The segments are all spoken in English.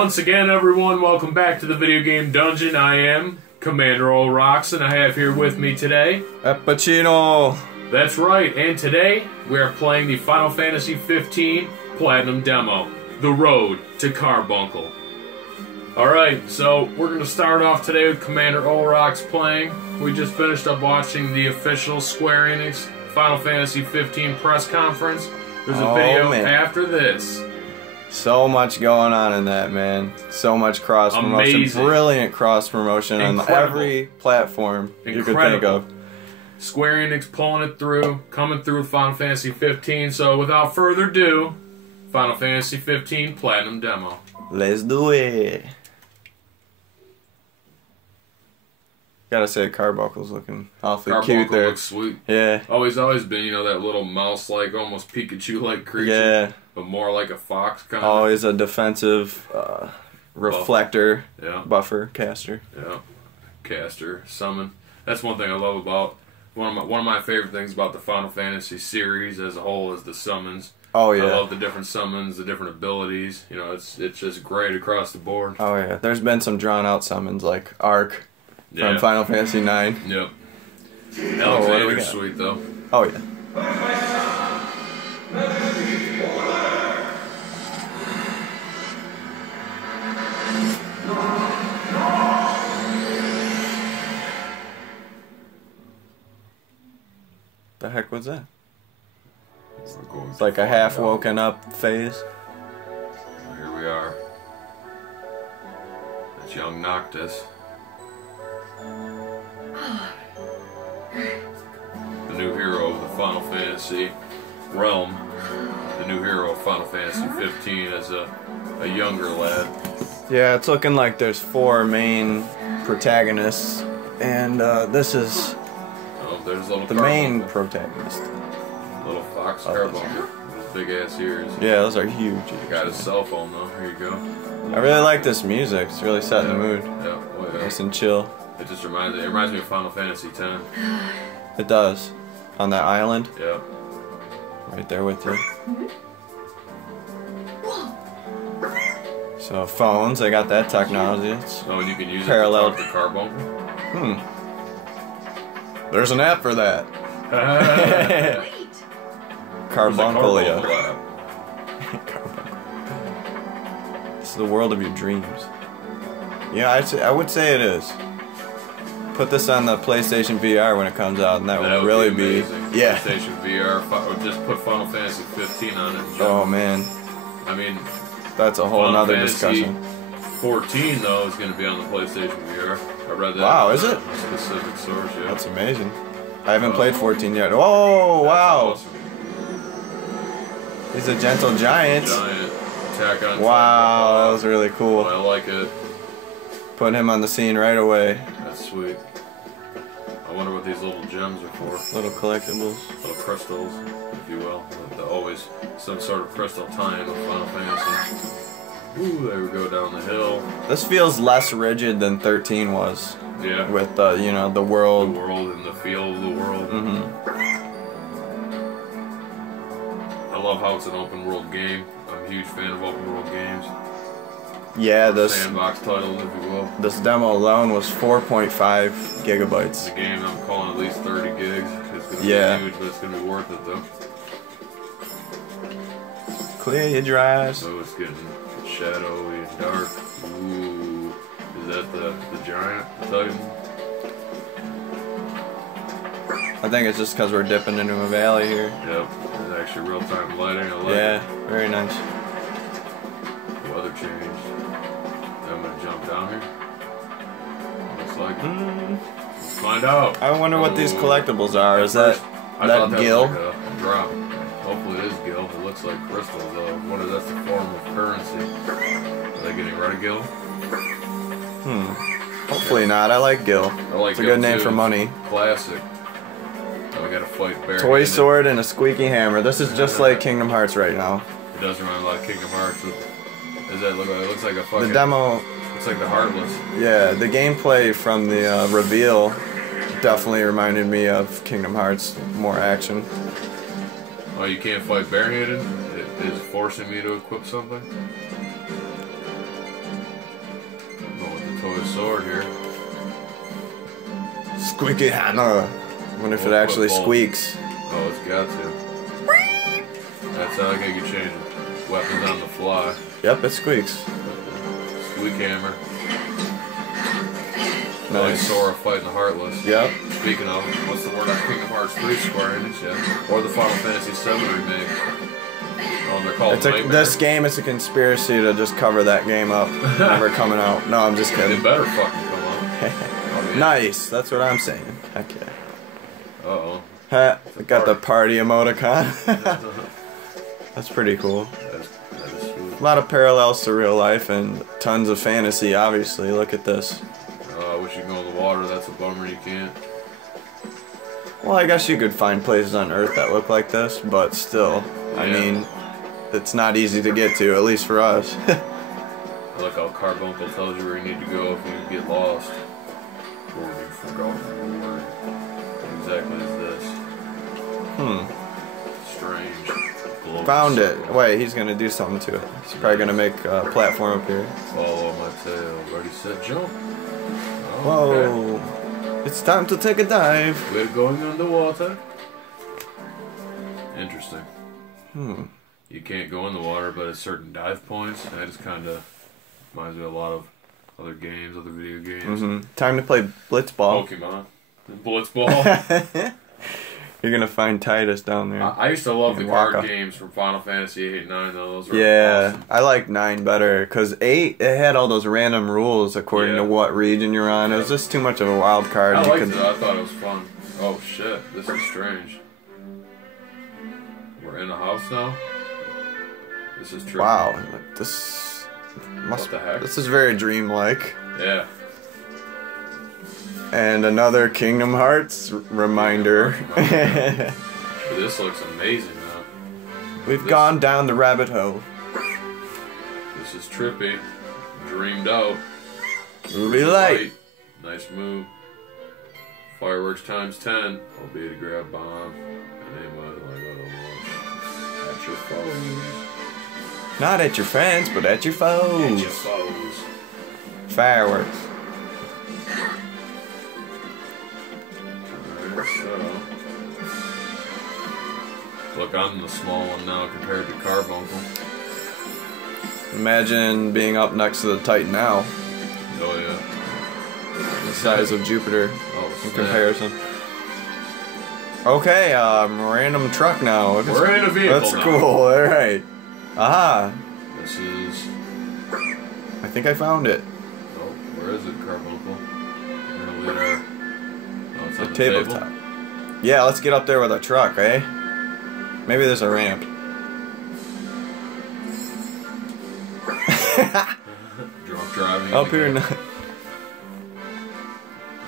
Once again, everyone, welcome back to the video game dungeon. I am Commander Olrox, and I have here with me today Eppuccino. That's right, and today we are playing the Final Fantasy 15 Platinum Demo, The Road to Carbuncle. Alright, so we're going to start off today with Commander Olrox playing. We just finished up watching the official Square-Enix Final Fantasy 15 press conference. There's a video after this. So much going on in that, man. So much cross-promotion. Amazing. Brilliant cross-promotion on every platform you could think of. Square-Enix pulling it through, coming through with Final Fantasy 15. So without further ado, Final Fantasy 15 Platinum Demo. Let's do it. Gotta say, Carbuncle's looking awfully cute there. Looks sweet. Yeah. Oh, he's always been, you know, that little mouse-like, almost Pikachu-like creature. Yeah. But more like a fox kind of. Always a defensive reflector, buffer, caster. Yeah. Caster, summon. That's one thing I love about, one of my favorite things about the Final Fantasy series as a whole is the summons. Oh yeah. I love the different summons, the different abilities. You know, it's just great across the board. Oh yeah. There's been some drawn-out summons like Arc from Final Fantasy IX. Yep. Alexander's sweet though. Oh yeah. The heck was that? It's like a half woken up phase. Here we are. That's young Noctis. The new hero of the Final Fantasy realm. The new hero of Final Fantasy 15 as a younger lad. Yeah, it's looking like there's 4 main protagonists, and this is there's little the main protagonist. Little fox Carbuncle with big ass ears. Yeah, those are huge. Got his cell phone though. Here you go. I really like this music. It's really setting the mood. Yeah, well, nice and chill. It just reminds me of Final Fantasy X. It does. On that island. Yeah. Right there with you. So phones, they got that technology. It's and you can use parallel it to talk to Carbuncle. There's an app for that. Carbuncle. It's the world of your dreams. Yeah, I would say it is. Put this on the PlayStation VR when it comes out, and that would really be yeah. PlayStation VR, or just put Final Fantasy 15 on it. Oh man. I mean, that's a whole nother discussion. 14 though is going to be on the PlayStation VR. I read that. Wow, is it? A specific source, yeah. That's amazing. I haven't played 14 yet. Oh, wow. Awesome. He's a gentle giant. Attack on. Wow, that was really cool. I like it. Putting him on the scene right away. That's sweet. I wonder what these little gems are for. Little collectibles. Little crystals, if you will. Always some sort of crystal tie-in with Final Fantasy. Ooh, there we go down the hill. This feels less rigid than 13 was. Yeah. With the, you know, the world. The world and the feel of the world. I love how it's an open world game. I'm a huge fan of open world games. Yeah, this sandbox titles, if you will. This demo alone was 4.5 gigabytes. The game I'm calling at least 30 gigs. It's gonna be huge, but it's gonna be worth it though. Clear your drives. Oh, it's getting shadowy and dark. Ooh, is that the giant, the Titan? I think it's just because we're dipping into a valley here. Yep, there's actually real-time lighting. I like it. Very nice. Weather changed. I'm gonna jump down here. Looks like let's find out. I wonder what these collectibles are. Is that Gil? Like a drop. Hopefully it is Gil. It looks like crystals though. What is that? The form of currency? Are they getting rid of Gil? Hopefully not. I like Gil. It's a good name for money. Classic. We gotta fight Bear. Toy sword and a squeaky hammer. This is just like Kingdom Hearts right now. It does remind me a lot of Kingdom Hearts. Does that look like? It looks like a fucking. The demo. It's like the Heartless. Yeah, the gameplay from the reveal definitely reminded me of Kingdom Hearts. More action. Oh, you can't fight barehanded? It is forcing me to equip something? sword here. Squeaky hammer. I wonder if it actually squeaks. Oh, it's got to. That's how I can get change weapons on the fly. Yep, it squeaks. Squeak hammer. Nice. Sora fighting the Heartless. Yep. Speaking of, what's the word on Kingdom Hearts 3 Square-Enix yet? Or the Final Fantasy 7 remake. Oh, they're called this game is a conspiracy to just cover that game up. Never coming out. No, I'm just kidding. It better fucking come out. Oh, yeah. Nice. That's what I'm saying. Heck yeah. Uh-oh. Ha, we got the party emoticon. That's pretty cool. That is sweet. A lot of parallels to real life and tons of fantasy, obviously. Look at this. I wish you could go in the water. That's a bummer you can't. Well, I guess you could find places on Earth that look like this, but still, I mean, it's not easy to get to, at least for us. I like how Carbuncle tells you where you need to go if you get lost. Or you forgot where. Exactly as this. Strange. Global Found circle. it. Wait, he's gonna do something to it. He's probably gonna make a platform up here. Follow my tail. Ready, set, jump. Oh, Whoa. okay. It's time to take a dive. We're going underwater. Interesting. You can't go in the water, but at certain dive points. That just kind of reminds me of a lot of other games, other video games. Time to play Blitzball. Pokemon. Blitzball. You're gonna find Titus down there. I used to love the card Waka. games from Final Fantasy 8 and 9, though. Those were awesome. I like 9 better, because 8, it had all those random rules according to what region you're on. It was just too much of a wild card. I liked it. I thought it was fun. Oh, shit. This is strange. We're in a house now? This is true. Wow. This must... What the heck? This is very dreamlike. Yeah. And another Kingdom Hearts reminder. This looks amazing, though. We've gone down the rabbit hole. This is trippy. Dreamed out. Ruby light. Nice move. Fireworks times 10. Albeit a grab bomb. And anybody like go to launch. At your foes. Not at your friends, but at your foes. At your foes. Fireworks. So, look, I'm the small one now compared to Carbuncle. Imagine being up next to the Titan now. Oh yeah. The size of Jupiter in comparison. Okay, random truck now. We're in a vehicle That's now. cool, alright. Aha. This is... I think I found it. Oh, where is it, Carbuncle? We're gonna lead our... Oh, it's on the tabletop. Yeah, let's get up there with a truck, eh? Maybe there's a ramp. Drunk driving. Up here.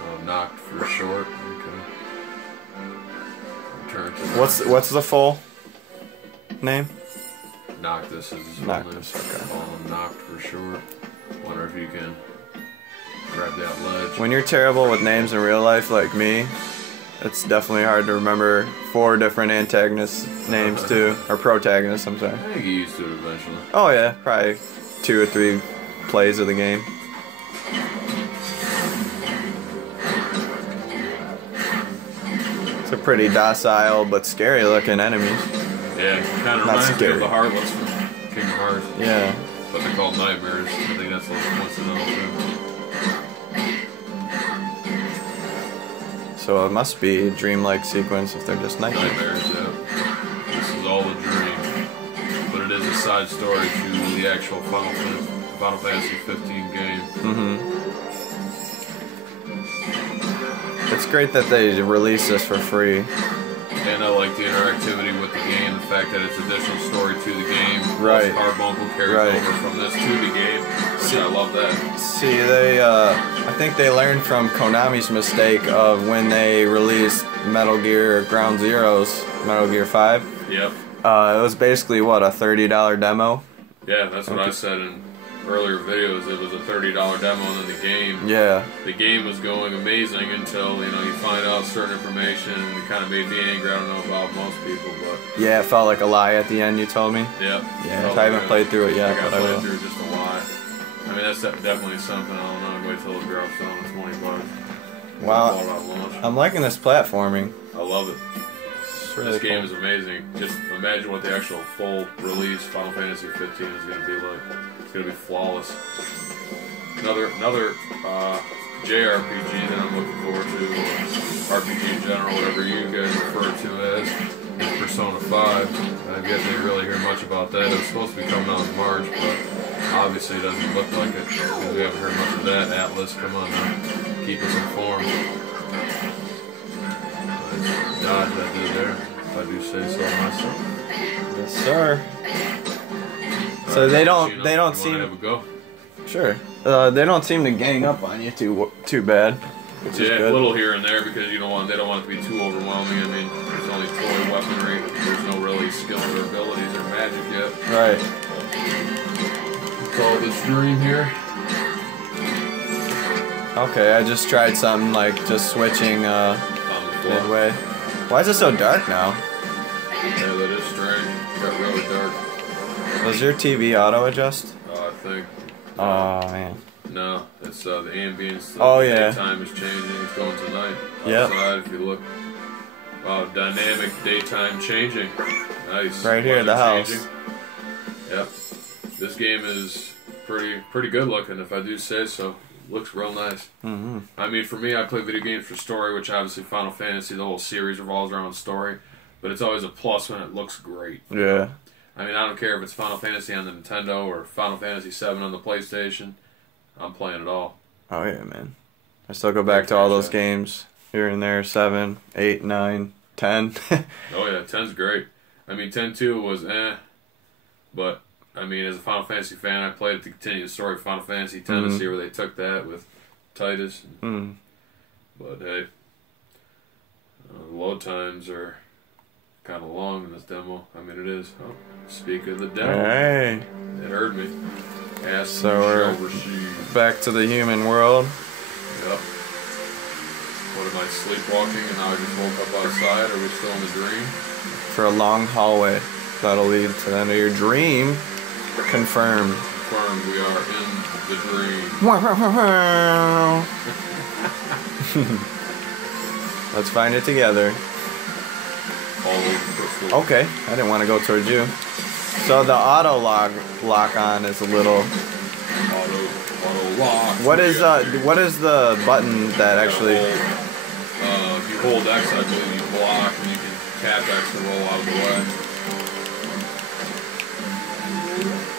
Oh, knocked for short. Okay. Return to What's the full name? Noctis is his Noctis, okay. Call him Knocked for short. Wonder if you can grab that ledge. When you're terrible with names in real life like me, it's definitely hard to remember 4 different antagonist names too. Or protagonists, I'm sorry. I think you used to it eventually. Oh yeah, probably 2 or 3 plays of the game. It's a pretty docile but scary looking enemies. Yeah, kind of reminds me of the Heartless from Kingdom Hearts. Yeah. But they're called Nightmares. I think that's a little coincidental too. So it must be a dreamlike sequence if they're just nightmares. Nightmares, yeah. This is all a dream. But it is a side story to the actual Final Fantasy 15 game. It's great that they release this for free. And I like the interactivity with the game, the fact that it's additional story to the game. Right. Carbuncle carries over from this to the game. Which I love that. See, I think they learned from Konami's mistake of when they released Metal Gear Ground Zeroes, Metal Gear 5. Yep. It was basically, what, a $30 demo? Yeah, that's what I said in earlier videos. It was a $30 demo, and then the game. Yeah. The game was going amazing until, you find out certain information, and it kind of made me angry. I don't know about most people, but... Yeah, it felt like a lie at the end, you told me. Yep. Yeah, I haven't played through it yet, but I will. Through just a lie. I mean, that's definitely something, I don't know. can't wait till it drops down to $20. Wow. Bought it at launch. I'm liking this platforming. I love it. It's really This game cool. is amazing. Just imagine what the actual full release Final Fantasy 15 is going to be like. It's going to be flawless. Another JRPG that I'm looking forward to, or RPG in general, whatever you guys refer to as, is Persona 5. I guess didn't really hear much about that. It was supposed to be coming out in March, but obviously it doesn't look like it because we haven't heard much of that. Atlas, come on now. Keep us informed. Nice dodge that dude there, if I do say so myself. Yes, sir. So they don't seem. Have a go? Sure. They don't seem to gang up on you too bad. Which is good. A little here and there because they don't want it to be too overwhelming. I mean, there's only toy weaponry. There's no really skill or abilities or magic yet. Right. Call this dream here. Okay, I just tried something like just switching midway. Why is it so dark now? Yeah, that is strange. It got really dark. Does your TV auto adjust? I think. Oh man. No, it's the ambience. Yeah. Daytime is changing. It's going to night. Yep. Outside, if you look. Dynamic daytime changing. Nice. Right here, the house. Changing. Yep. This game is pretty good looking, if I do say so. Looks real nice. Mm-hmm. I mean, for me, I play video games for story, which obviously Final Fantasy, the whole series revolves around story. But it's always a plus when it looks great. Yeah. I mean, I don't care if it's Final Fantasy on the Nintendo or Final Fantasy 7 on the PlayStation. I'm playing it all. Oh yeah, man. I still go back to all those games here and there. 7, 8, 9, 10. Oh yeah, 10's great. I mean, 10-2 was but I mean, as a Final Fantasy fan, I played it to continue the story of Final Fantasy 10 to see where they took that with Titus. But hey, load times are kind of long in this demo. I mean, it is. Oh, speak of the devil. Hey. It heard me. So we're back to the human world. Yep. What am I, sleepwalking and now I just woke up outside? Are we still in the dream? For a long hallway that'll lead to the end of your dream. Confirmed. Confirmed, we are in the dream. Let's find it together. Okay, I didn't want to go towards you. So the auto lock on is a little. Auto lock. What is the button that actually? If you hold X, I believe you block, and you can tap X to roll out of the way.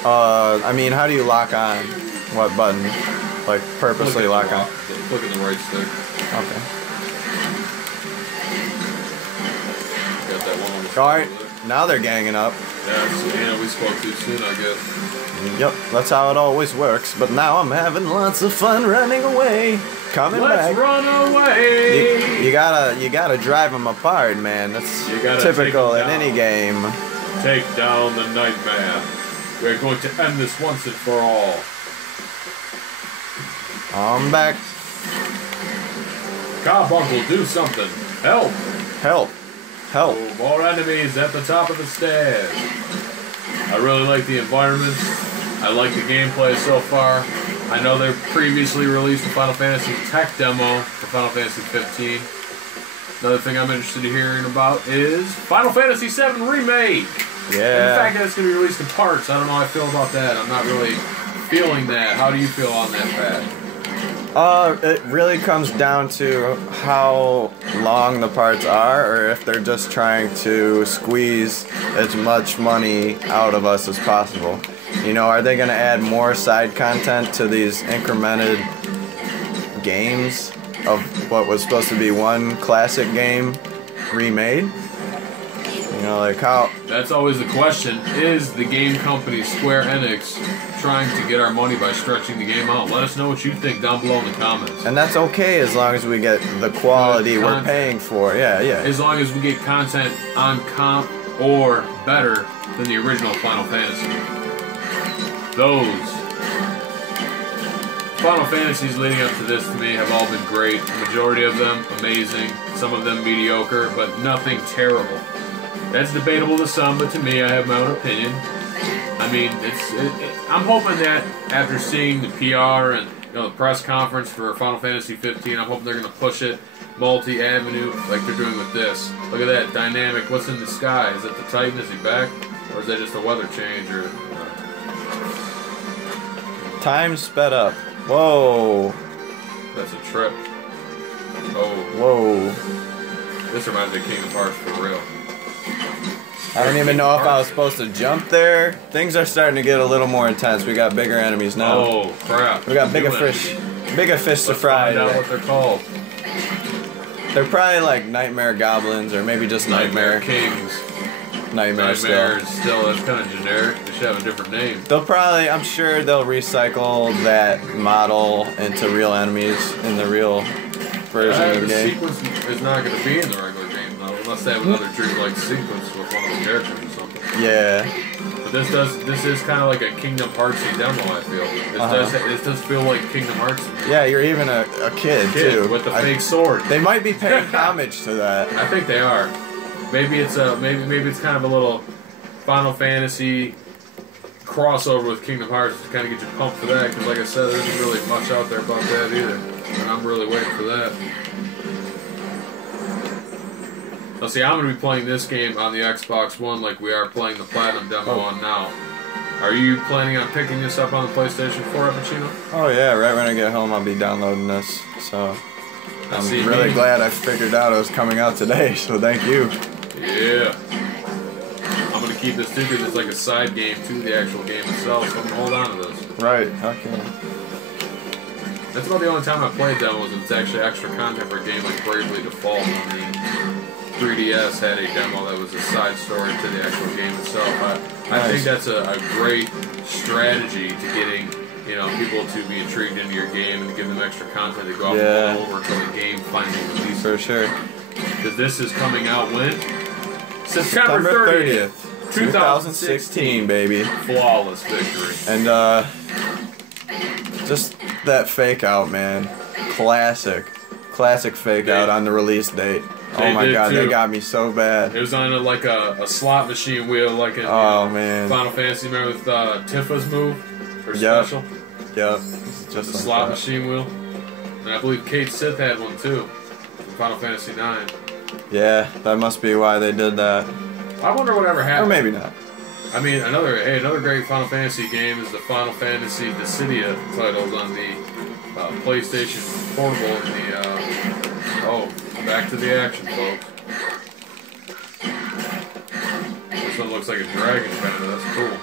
I mean, how do you lock on? What button? Like purposely lock on? Click in the right stick. Okay. Got that one on the Alright, now they're ganging up. Yeah, we spoke too soon, I guess. Yep, that's how it always works. But now I'm having lots of fun running away. Coming back. Let's run away! You gotta drive them apart, man. That's typical in any game. Take down the nightmare. We're going to end this once and for all. I'm back. Carbuncle, do something. Help! Help. Help. Oh, more enemies at the top of the stairs. I really like the environment. I like the gameplay so far. I know they previously released a Final Fantasy tech demo for Final Fantasy 15. Another thing I'm interested in hearing about is Final Fantasy 7 Remake. Yeah. And the fact that it's going to be released in parts, I don't know how I feel about that. I'm not really feeling that. How do you feel on that fact? It really comes down to how long the parts are, or if they're just trying to squeeze as much money out of us as possible. You know, are they going to add more side content to these incremented games of what was supposed to be one classic game remade? You know, like how... That's always the question. Is the game company Square-Enix trying to get our money by stretching the game out? Let us know what you think down below in the comments. And that's okay as long as we get the quality we're paying for. Yeah, yeah. As long as we get content on comp or better than the original Final Fantasy. Those Final Fantasies leading up to this to me have all been great. The majority of them amazing. Some of them mediocre, but nothing terrible. That's debatable to some, but to me, I have my own opinion. I mean, I'm hoping that after seeing the PR and the press conference for Final Fantasy 15. I'm hoping they're going to push it multi-avenue like they're doing with this. Look at that dynamic. What's in the sky? Is it the Titan? Is he back? Or is that just a weather change? Or Time sped up. Whoa. that's a trip. Oh. Whoa. This reminds me of Kingdom Hearts for real. I don't even know if I was supposed to jump there. Things are starting to get a little more intense. We got bigger enemies now. Oh, crap. We got bigger fish. Bigger fish to fry. Find out what they're called. They're probably like nightmare goblins or maybe just nightmare. Kings. Nightmare still. That's kind of generic. They should have a different name. They'll probably, I'm sure they'll recycle that model into real enemies in the real version of the game. The sequence is not going to be in the regular game though, unless they have another dreamlike sequence with one of the characters or something. Yeah. But this is kind of like a Kingdom Heartsy demo. I feel this does feel like Kingdom Hearts. Yeah, you're even a kid too with the fake sword. They might be paying homage to that. I think they are. Maybe it's kind of a little Final Fantasy crossover with Kingdom Hearts to kind of get you pumped for that. Because like I said, there isn't really much out there about that either, and I'm really waiting for that. Now, see, I'm going to be playing this game on the Xbox One like we are playing the Platinum demo on now. Are you planning on picking this up on the PlayStation 4, Pacino? Oh yeah, right when I get home I'll be downloading this. So I'm really glad I figured out it was coming out today. So thank you. Yeah. I'm going to keep this too because it's like a side game to the actual game itself. So I'm going to hold on to this. Right. Okay. That's about the only time I played demos, and it's actually extra content for a game like Bravely Default on the 3DS had a demo that was a side story to the actual game itself. I think that's a great strategy to getting people to be intrigued into your game and to give them extra content to go off and over until the game finally releases. For sure. Because this is coming out when? September 30th, 2016, baby. Flawless victory. And just that fake out, man. Classic fake out on the release date. Oh my god, they got me so bad. It was on like a slot machine wheel, like in man. Final Fantasy. Remember with Tifa's move or special? Yep. Just the slot machine wheel. And I believe Kate Sith had one too. In Final Fantasy 9. Yeah, that must be why they did that. I wonder what ever happened. Or maybe not. I mean, another great Final Fantasy game is the Final Fantasy Dissidia titles on the PlayStation Portable and the back to the action, folks. This one looks like a dragon kind of. That's cool.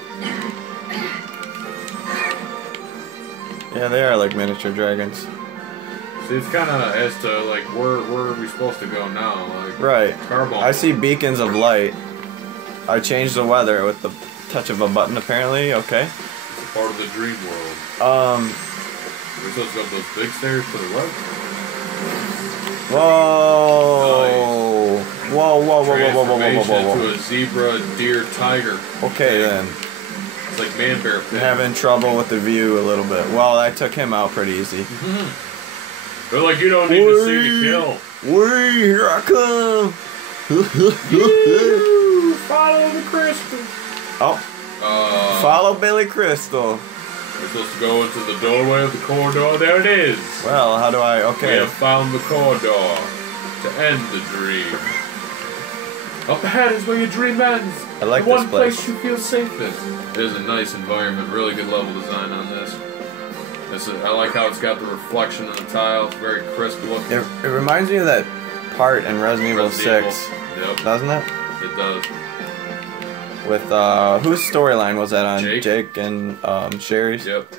Yeah, they are like miniature dragons. See, it's kind of as to like where are we supposed to go now? Like right. Carbon. I see beacons of light. I changed the weather with the touch of a button. Apparently, okay. It's a part of the dream world. We're supposed to go up those big stairs to the left. Whoa! Nice. Whoa! Transformation to a zebra, deer, tiger. Okay then. It's like man bear pit. Having trouble with the view a little bit. Well, I took him out pretty easy. They're like, you don't need to see the kill. Wait, here I come. Follow the crystal. Oh. Follow Billy Crystal. We're supposed to go into the doorway of the corridor. There it is. Well, how do I? Okay. We have found the corridor to end the dream. Up ahead is where your dream ends. I like the this one place you feel safest. There's a nice environment. Really good level design on this. I like how it's got the reflection in the tile. It's very crisp looking. It reminds me of that part in Resident Evil 6. Yep. Doesn't it? It does. With whose storyline was that on? Jake and Sherry's? Yep.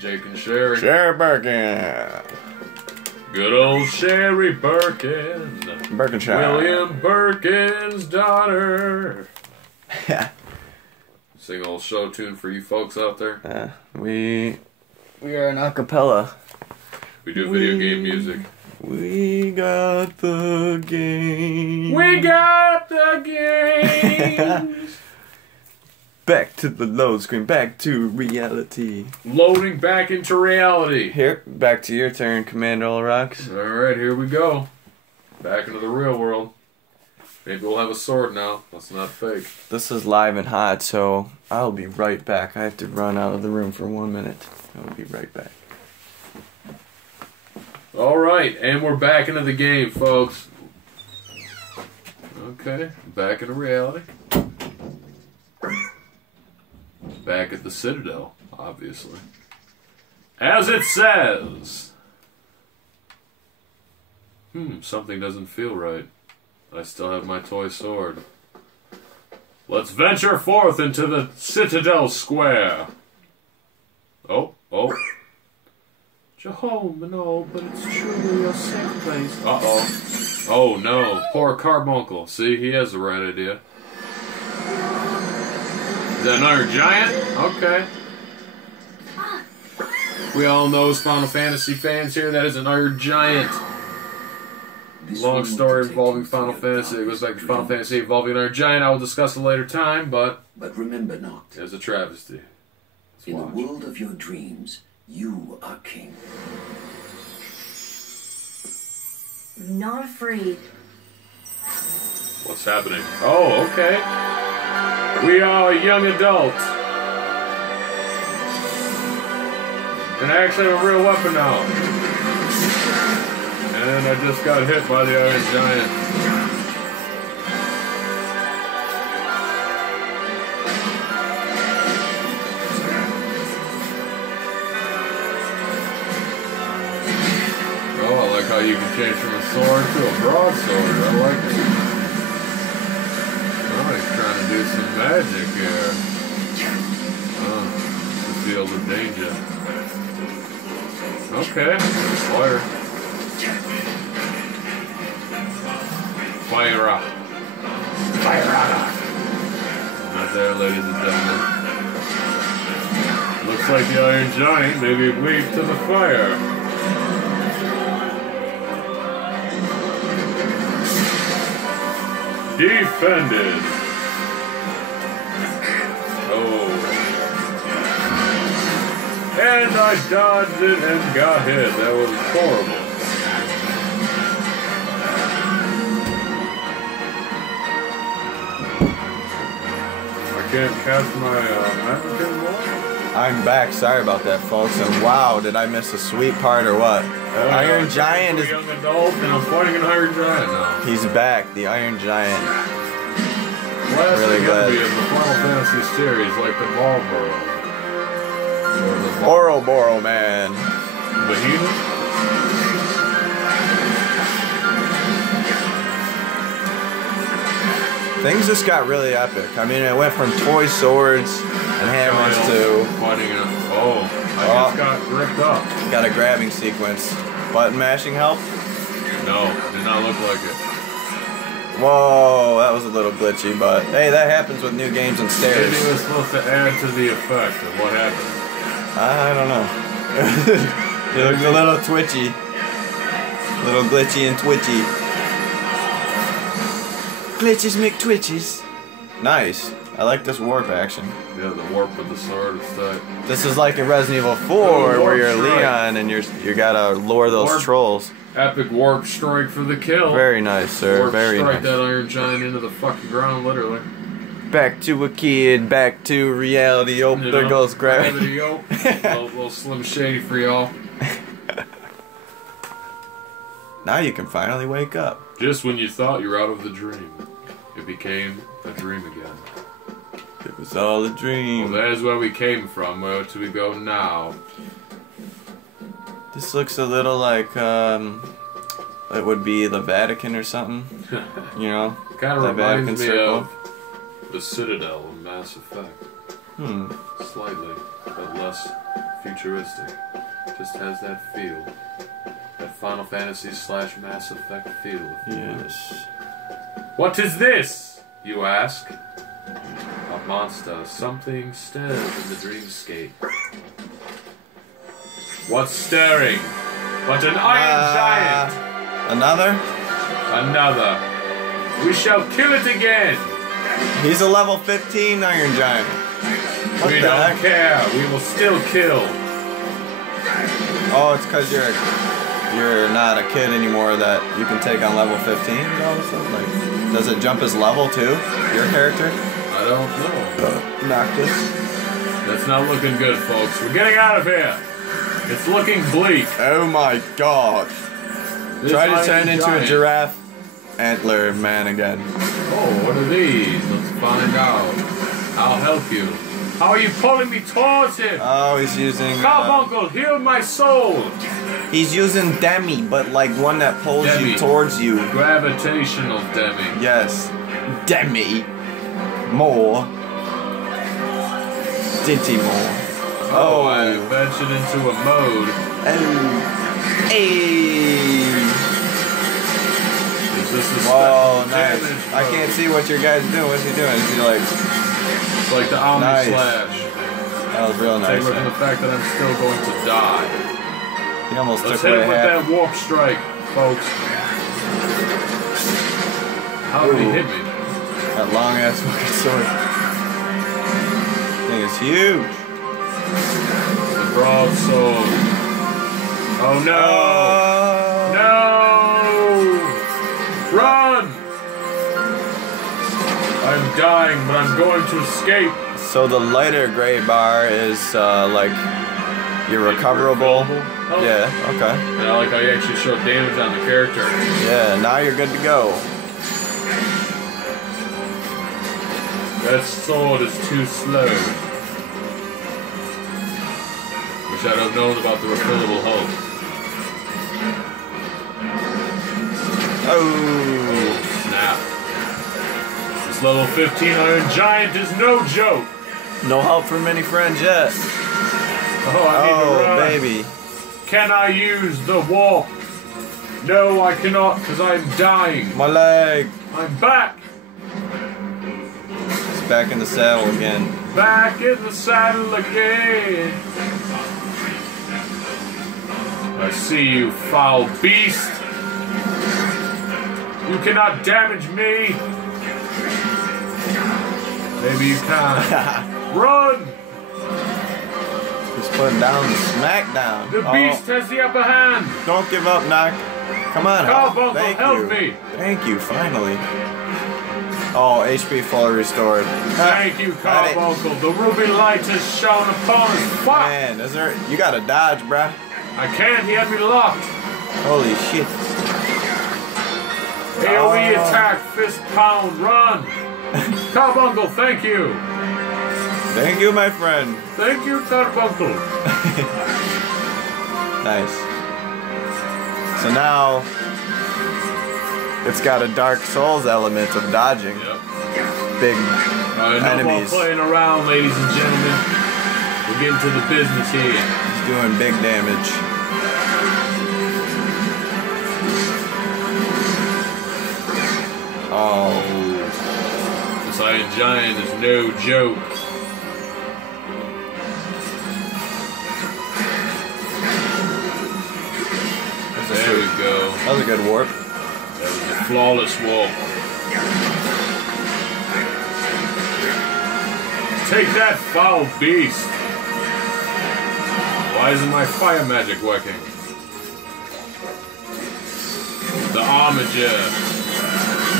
Jake and Sherry. Sherry Birkin. Good old Sherry Birkin. Birkinshire. William Birkin's daughter. Yeah. Sing a little show tune for you folks out there. We are an acapella. We do video game music. We got the game. We got the game. Back to the load screen. Back to reality. Loading back into reality. Here, back to your turn, Commander Olrox. Alright, here we go. Back into the real world. Maybe we'll have a sword now. That's not fake. This is live and hot, so I'll be right back. I have to run out of the room for 1 minute. I'll be right back. Alright, and we're back into the game, folks. Okay, back into reality. Back at the Citadel, obviously. As it says. Something doesn't feel right. I still have my toy sword. Let's venture forth into the Citadel Square. Oh. Your home and all, but it's truly a safe place. Uh-oh. Oh, no. Poor Carbuncle. See, he has the right idea. Is that another giant? Okay. We all know as Final Fantasy fans here, that is an Iron Giant. Long story involving Final Fantasy. It goes back to Final Fantasy involving Iron Giant. I will discuss at a later time, but remember not. It's a travesty. In the world of your dreams, you are king. I'm not afraid. What's happening? Oh, okay. We are a young adult. And I actually have a real weapon now. And I just got hit by the Iron Giant. Oh, I like how you can change from a sword to a broadsword. I like it. Oh, he's trying to do some magic here. Oh, the field of danger. Okay, fire. Fire. Fire. Not there, ladies and gentlemen. Looks like the Iron Giant may be weak to the fire. Defended. Oh. And I dodged it and got hit. That was horrible. I can't cast my magic anymore? I'm back. Sorry about that, folks. And wow, did I miss a sweet part or what? Oh, Iron Giant is... a young adult, and I'm fighting an Iron Giant now. He's back. The Iron Giant. Last Really glad. Be in the Final Fantasy series, like the Ballboro. Ouroboros, man. Behemoth? Things just got really epic. I mean, it went from toy swords and hammers to... Fighting a... Oh, I just got ripped up. Got a grabbing sequence. Button mashing help? No, did not look like it. Whoa, that was a little glitchy, but hey, that happens with new games and stairs. Maybe it was supposed to add to the effect of what happened. I don't know. It looks a little twitchy. A little glitchy and twitchy. Glitches make twitches. Nice. I like this warp action. Yeah, the warp with the sword and stuff. This is like in Resident Evil 4 where you're Leon and you gotta lure those trolls. Epic warp strike for the kill. Very nice, sir. Warp Very strike nice. that Iron Giant into the fucking ground, literally. Back to a kid, back to reality. Oh, You there know, goes gravity. little Slim Shady for y'all. Now you can finally wake up. Just when you thought you were out of the dream, it became a dream again. It was all a Well, dream. that is where we came from. Where do we go now? This looks a little like it would be the Vatican or something. You know, Kind of the reminds Vatican me Circle. of the Citadel in Mass Effect. Slightly, but less futuristic. Just has that feel. That Final Fantasy / Mass Effect feel. Yes. What is this, you ask? A monster, something stirs in the dreamscape. What's stirring? But an Iron Giant! Another? Another. We shall kill it again! He's a level 15 Iron Giant. What We the don't heck? care. We will still kill. Oh, it's because you're not a kid anymore that you can take on level 15 all of a sudden? Like, does it jump his level too? Your character? I don't know. Noctis. That's not looking good, folks. We're getting out of here. It's looking bleak. Oh my god. This Try to might turn be into a giant. giraffe antler man again. Oh, what are these? Let's find out. I'll help you. How are you pulling me towards him? Oh, he's using. Carbuncle, heal my soul. He's using Demi, but like one that pulls Demi. you towards you. Gravitational Demi. Yes. Demi. More. Dinty more. Oh, I ventured into a mode. Oh. Hey. Is this a Whoa, special nice. damage I mode? can't see what your guy's doing. What's he doing? Is he like. It's like the Omni Nice. Slash. That was real Take nice. away from the Man. fact that I'm still going to die. He almost Let's took hit away him with half. that warp strike, folks. How did he Ooh. hit me? That long ass fucking sword. Thing is huge. The broadsword. Oh no! Oh. No! Run! I'm dying, but I'm going to escape. So the lighter gray bar is like your recoverable. Oh. Yeah, okay. And I like how you actually show damage on the character. Yeah, now you're good to go. That sword is too slow. Wish I'd have known about the refillable hope. Oh. Snap. This level 15 Iron Giant is no joke. No help from any friends yet. Oh, I need to run. Baby. Can I use the warp? No, I cannot, because I'm dying. My leg. I'm back. It's back in the saddle again. Back in the saddle again. I see you, foul beast. You cannot damage me. Maybe you can. Run! He's putting down the smackdown. The beast has the upper hand. Don't give up, Knock. Come on. Carbuncle, Thank help you. me. Thank you, finally. Oh, HP fully restored. Thank you, Got it. Carbuncle. The ruby light has shone upon us. Fuck! Man, is there? You gotta dodge, bruh. I can't. He had me locked. Holy shit. AoE Oh. attack, fist pound, run. Carbuncle, thank you. Thank you, my friend. Thank you, Carbuncle. Nice. So now it's got a Dark Souls element of dodging Yep. big No more enemies. playing around, ladies and gentlemen. We're getting to the business here. He's doing big damage. Oh, This Iron Giant is no joke. There we go. that was a good warp. That was a flawless walk. Take that, foul beast! Why isn't my fire magic working? The armature.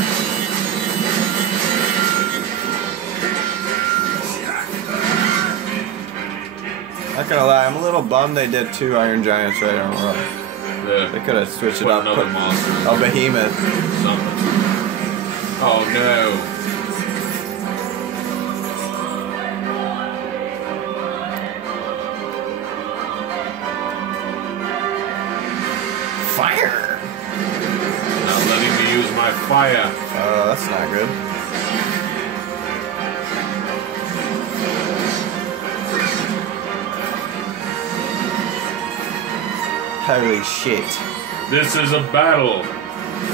Not gonna lie, I'm a little bummed they did 2 Iron Giants right on a row. Yeah. They could have switched it Put up. another Put monster. a behemoth. Something. Oh no. Fire! Not letting me use my fire. That's not good. Holy shit. This is a battle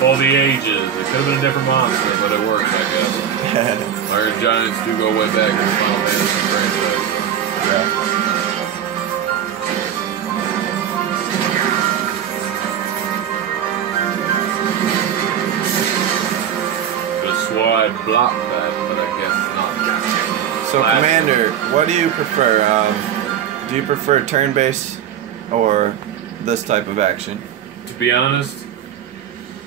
for the ages. It could have been a different monster, but it works, I guess. Iron Giants do go way back in the Final Fantasy franchise. Yeah. Could have swore I blocked that, but I guess not. So, Last Commander, what do you prefer? Do you prefer turn-based or this type of action? To be honest,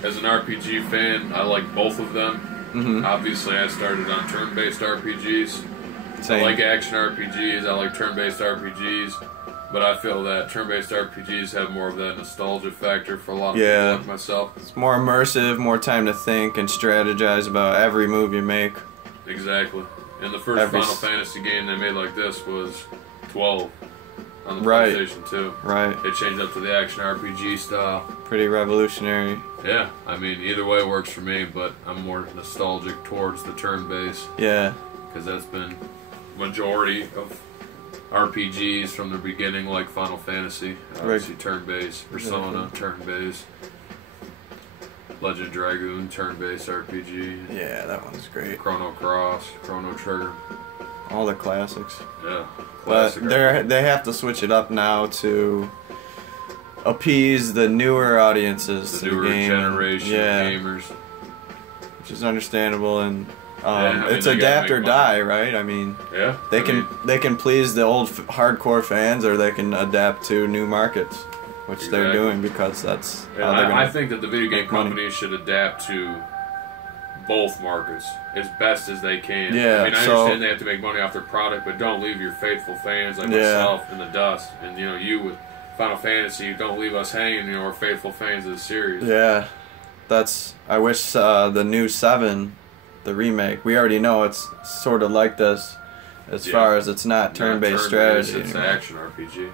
as an RPG fan, I like both of them. Mm-hmm. Obviously, I started on turn-based RPGs. Same. I like action RPGs, I like turn-based RPGs. But I feel that turn-based RPGs have more of that nostalgia factor for a lot of Yeah. people like myself. It's more immersive, more time to think and strategize about every move you make. Exactly. And the first Every Final Fantasy game they made like this was 12 on the Right. PlayStation 2. Right. They changed up to the action RPG style. Pretty revolutionary. Yeah, I mean, either way works for me, but I'm more nostalgic towards the turn-based, Yeah. because that's been majority of RPGs from the beginning, like Final Fantasy, obviously turn-based, Persona, turn-based, Legend of Dragoon, turn-based RPG, Yeah, that one's great. Chrono Cross, Chrono Trigger, All the classics. yeah, But classic. they have to switch it up now to appease the newer audiences. The to the newer game. generation Yeah, of gamers. which is understandable, and I mean, it's they gotta adapt or make die, right? I mean, Yeah, they I can mean, they can please the old hardcore fans, or they can adapt to new markets, which they're Exactly. doing because that's and how they're I gonna. think that the video game make money. companies should adapt to both markets as best as they can. Yeah, I mean, I so- understand they have to make money off their product, but don't leave your faithful fans like Yeah. myself in the dust. And you with Final Fantasy, don't leave us hanging. We're faithful fans of the series. Yeah, that's. I wish the new 7, the remake. We already know it's sort of like this, as Yeah. far as it's not Not turn-based turn-based, strategy. It's an anymore. action RPG.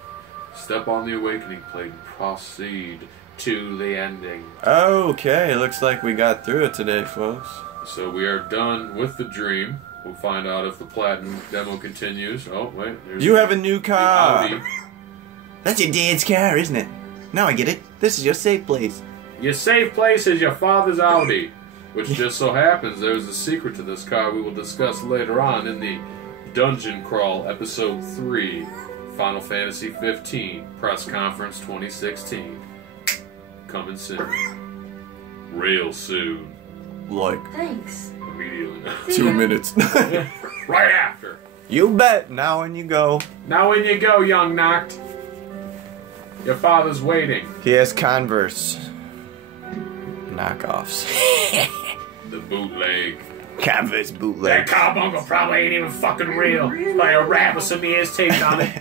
Step on the awakening plate and proceed to the ending. Okay, looks like we got through it today, folks. So we are done with the dream. We'll find out if the platinum demo continues. Oh wait, there's You have a new the car. Audi. That's your dad's car, isn't it? Now I get it. This is your safe place. Your safe place is your father's Audi, which just so happens there's a secret to this car we will discuss later on in the Dungeon Crawl Episode 3, Final Fantasy 15 Press Conference 2016. Coming soon. Real soon. Like Thanks. Immediately. 2 minutes. Right after. You bet. Now when you go. Now in you go, young Noct. Your father's waiting. He has Converse. Knockoffs. The bootleg. Converse That bootleg. carbuncle probably ain't even fucking real. It's by a rat with some ears taped on it.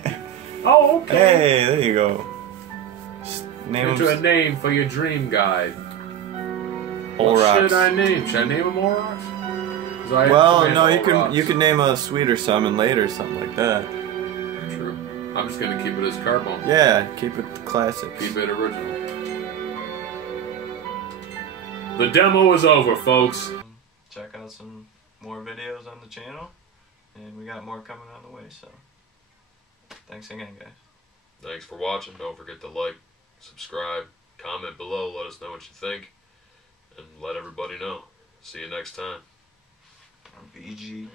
Oh, okay. Hey, there you go. Just name Into a him name for your dream guide. Olrox. What should I name? Should I name him Olrox? 'Cause I Well, have no, Olrox. you can name a sweeter summon later, something like that. True. I'm just gonna keep it as carbuncle. Yeah, keep it classic. Keep it original. The demo is over, folks. Check out some more videos on the channel, and we got more coming on the way, so thanks again, guys. Thanks for watching. Don't forget to like, subscribe, comment below, let us know what you think, and let everybody know. See you next time. VGD.